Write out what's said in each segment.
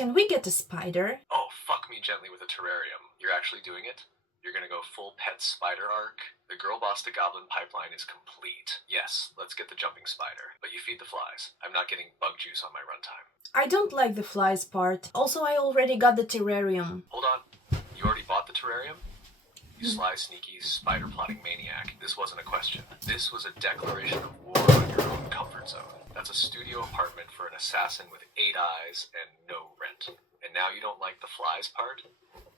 Can we get a spider? Oh, fuck me gently with a terrarium. You're actually doing it? You're gonna go full pet spider arc? The girl boss to goblin pipeline is complete. Yes, let's get the jumping spider. But you feed the flies. I'm not getting bug juice on my runtime. I don't like the flies part. Also, I already got the terrarium. Hold on. You already bought the terrarium? You sly, sneaky, spider plotting maniac. This wasn't a question. This was a declaration of war on your own comfort zone. That's a studio apartment for an assassin with 8 eyes and no rent. And now you don't like the flies part?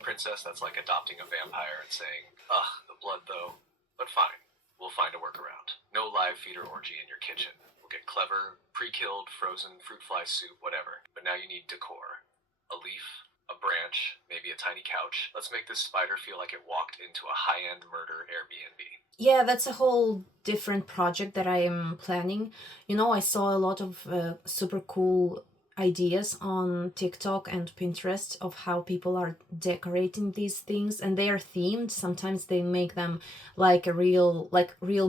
Princess, that's like adopting a vampire and saying, ugh, the blood though. But fine, we'll find a workaround. No live feeder orgy in your kitchen. We'll get clever, pre-killed, frozen, fruit fly soup, whatever. But now you need decor. A leaf, a branch, maybe a tiny couch. Let's make this spider feel like it walked into a high-end murder Airbnb. Yeah, that's a whole different project that I am planning. You know, I saw a lot of super cool ideas on TikTok and Pinterest of how people are decorating these things, and they are themed. Sometimes they make them like real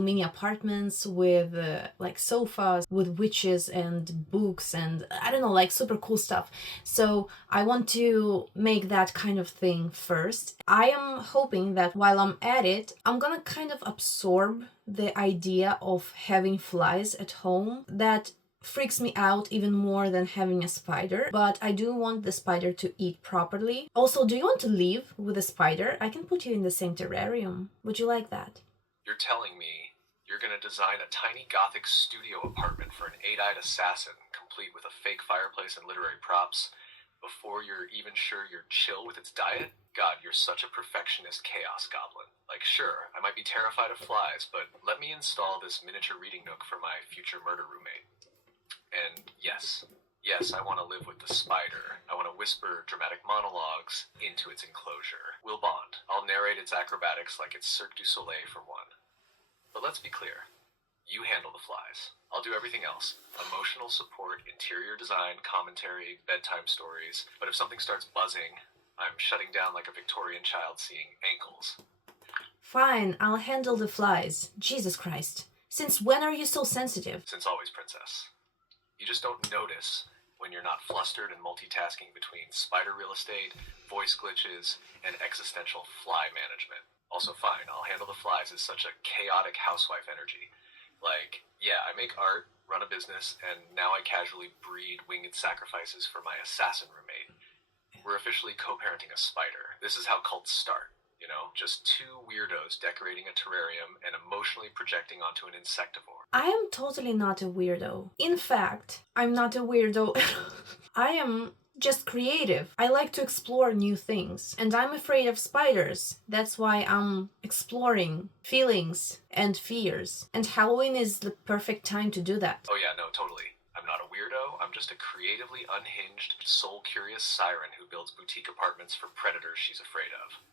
mini apartments with like sofas with witches and books and I don't know, like super cool stuff. So I want to make that kind of thing first. I am hoping that while I'm at it, I'm gonna kind of absorb the idea of having flies at home. That freaks me out even more than having a spider, but I do want the spider to eat properly. Also, do you want to live with a spider? I can put you in the same terrarium. Would you like that? You're telling me you're gonna design a tiny gothic studio apartment for an 8-eyed assassin, complete with a fake fireplace and literary props, before you're even sure you're chill with its diet? God, you're such a perfectionist chaos goblin. Like, sure, I might be terrified of flies, but let me install this miniature reading nook for my future murder roommate. And yes, I want to live with the spider. I want to whisper dramatic monologues into its enclosure. We'll bond. I'll narrate its acrobatics like it's Cirque du Soleil for one. But let's be clear. You handle the flies. I'll do everything else. Emotional support, interior design, commentary, bedtime stories. But if something starts buzzing, I'm shutting down like a Victorian child seeing ankles. Fine, I'll handle the flies. Jesus Christ. Since when are you so sensitive? Since always, princess. You just don't notice when you're not flustered and multitasking between spider real estate, voice glitches, and existential fly management. Also, fine, I'll handle the flies as such a chaotic housewife energy. Like, yeah, I make art, run a business, and now I casually breed winged sacrifices for my assassin roommate. We're officially co-parenting a spider. This is how cults start. You know, just two weirdos decorating a terrarium and emotionally projecting onto an insectivore. I am totally not a weirdo. In fact, I'm not a weirdo. I am just creative. I like to explore new things. And I'm afraid of spiders. That's why I'm exploring feelings and fears. And Halloween is the perfect time to do that. Oh, yeah, no, totally. I'm not a weirdo. I'm just a creatively unhinged, soul curious siren who builds boutique apartments for predators she's afraid of.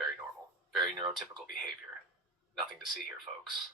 Very normal. Very neurotypical behavior. Nothing to see here, folks.